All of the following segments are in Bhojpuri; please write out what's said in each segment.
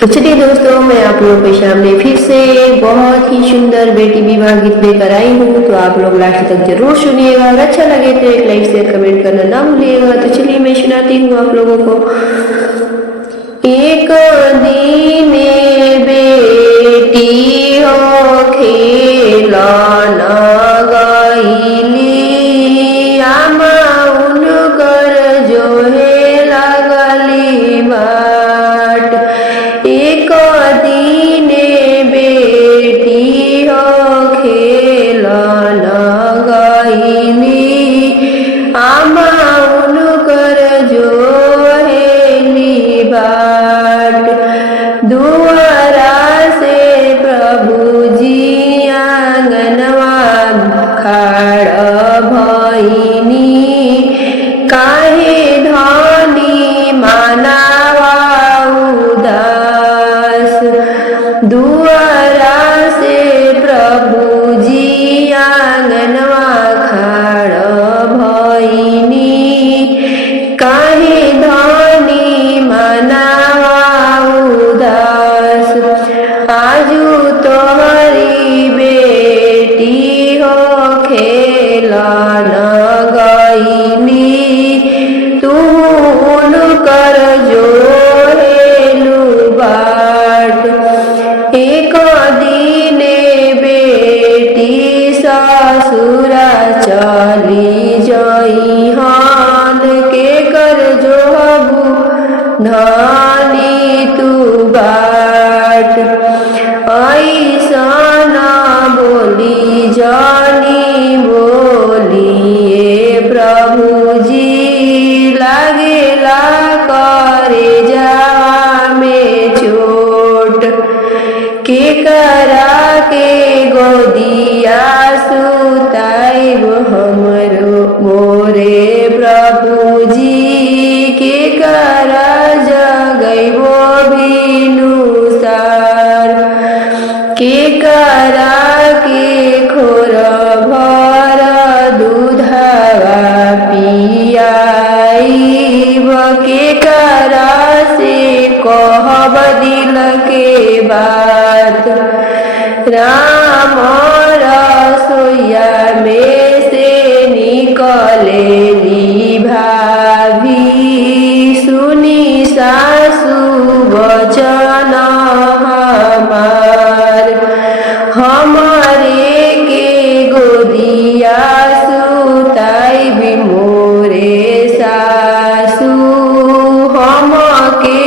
तो चलिए दोस्तों, मैं आप लोगों के सामने फिर से बहुत ही सुंदर बेटी विवाह गीत लेकर आई हूँ। तो आप लोग लास्ट तक जरूर सुनिएगा और अच्छा लगे तो एक लाइक शेयर कमेंट करना ना भूलिएगा। तो चलिए मैं सुनाती हूँ आप लोगों को। एक दिन बेटी हो खेलना गईली, आमा उनकर जोहे लगली बाट। एक दिन बेटी हो खेलना गईली, आमा उनकर जोहेली बाट। दुआरा से प्रभु जी आंगनवा खड़ा भइनी, काहे धनी मानवा उदास। दुआरा से प्रभु जी आंगनवा खड़ा भइनी, काहे धनी मानवा उदास। आजू तोहरी बेटी हो खेलना गईली, तू उनकर जोहेलू बाट। एक दिन बेटी ससुरा चली जइहन, के कर जोहबू धनी तू बाट। ऐसन बोली जानी बोलिए प्रभु जी, लागेला करे जा में चोट। के करा के गोदिया सुताइब हमरो मोरे प्रभु जी, के करा जगैबो बिनुसार। के करा के खोर भर दूधवा पियाइब, के करा से कहब दिल के बात। राम रसोईया में से निकलेली भाभी, सुनी सासु वचन हमार। हमरे के गोदिया सुताइबी मोरे सासु, हमके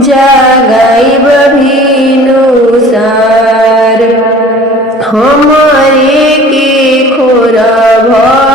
जगाइब भिनुसार। हमरे के खोर भर